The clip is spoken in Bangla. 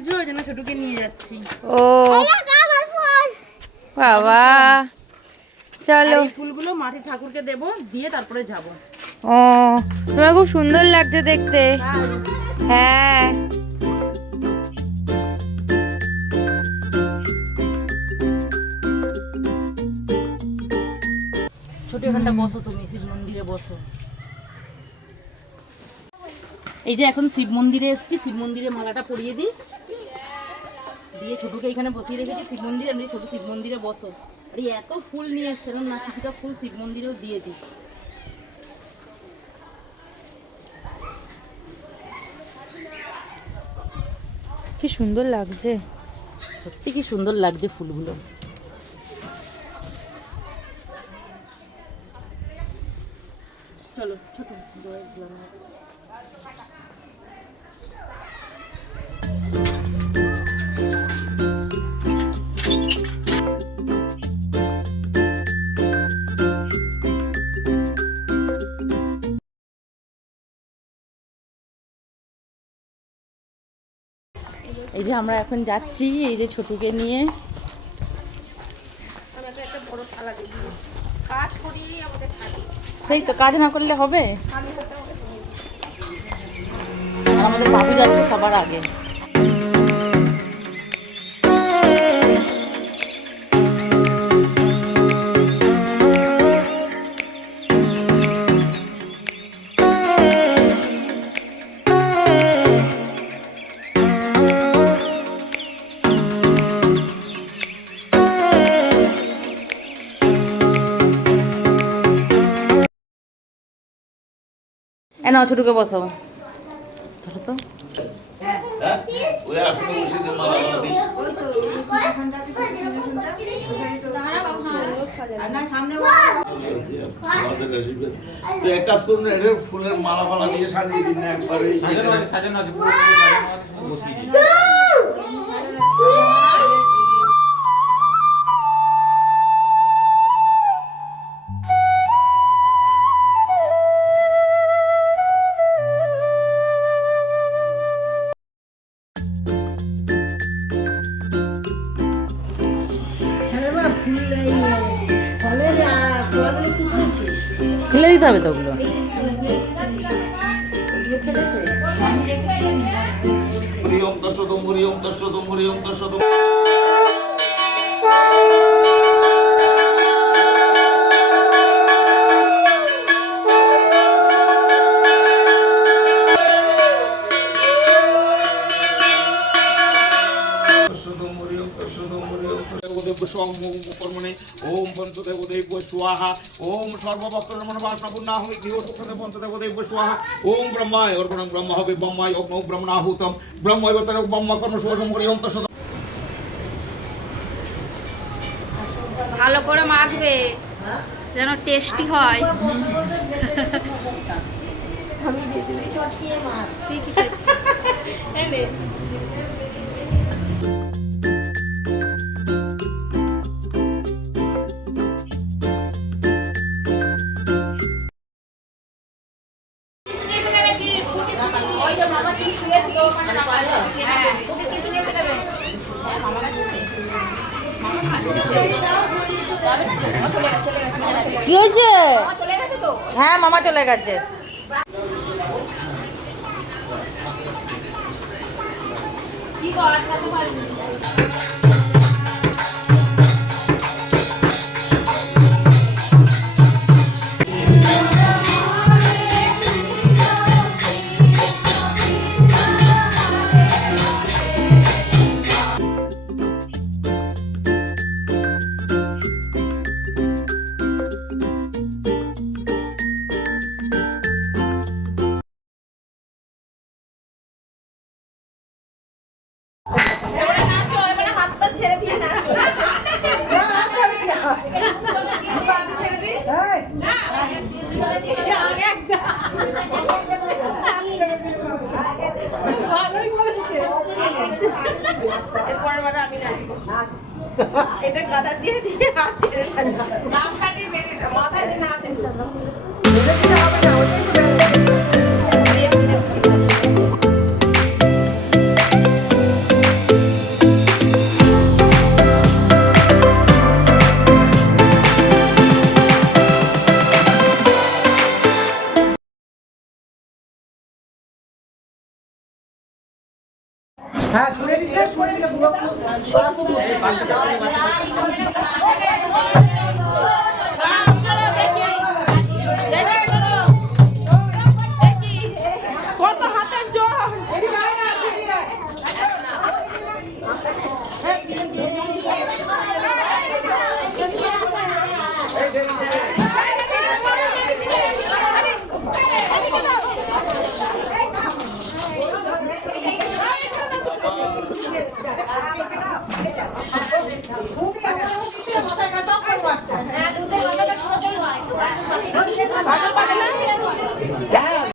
বুঝলো, ওই জন্য ছোটকে নিয়ে যাচ্ছি। ও বাবা, চলো। এই ফুলগুলো মাটির ঠাকুরকে দেবো, দিয়ে তারপরে যাব। ও তোমার খুব সুন্দর লাগছে দেখতে। হ্যাঁ ছোট এখানটা বসো, তুমি শিব মন্দিরে বসো। এই যে এখন শিব মন্দিরে এসেছি, শিব মন্দিরে মালাটা পরিয়ে দিই, দিয়ে ছোটকে এখানে বসিয়ে রেখেছি শিব মন্দিরে। আমি ছোট শিব মন্দিরে বসো। আর এত ফুল নিয়ে এসছিলাম না, কিছুটা ফুল শিব মন্দিরেও দিয়ে দিই। কি সুন্দর লাগছে, সত্যি কি সুন্দর লাগছে ফুলগুলো। চলো ছোট এই যে আমরা এখন যাচ্ছি, এই যে ছোটুকে নিয়ে। সেই তো কাজ না করলে হবে। আমাদের বাবু যাচ্ছে সবার আগে। নাও ছোটকে বসো, ধরো তো। এক কাজ করুন, ফুলের মালা ফালা দিয়ে সাজিয়ে দিন একবারে। সাজানো আছে। ফেলে দিতে হবে তো ওগুলো। হরিওম তস্যদম হরিওম তস্যদম হরিওম তস্যদম। ओम पंचदेवदेव स्वाहा ओम सर्वभक्तमनवासनापूर्णाहुति गृहसुखदे पंचदेवदेव स्वाहा ओम ब्रह्माय अर्पणं ब्रह्म हवि ब्रह्माय अग्नौ ब्रह्मणाहुतं ब्रह्मैवतनौ ब्रह्म कर्म सुवशं हरिओम तस्सद। ভালো করে মাখবে যেন টেস্টি হয়। তুই কি করছিস? কি হয়েছে? হ্যাঁ মামা চলে গেছে। এটা গাদা দিয়ে দিয়ে হাত ছেড়ে মাথায় দিয়ে না চেষ্টা করো। এটা কি হবে না, ওটাই তো ব্যাপার। হ্যাঁ ছড়িয়ে দিচ্ছে ছড়িয়ে দিচ্ছে পুরো সারা খুব বসে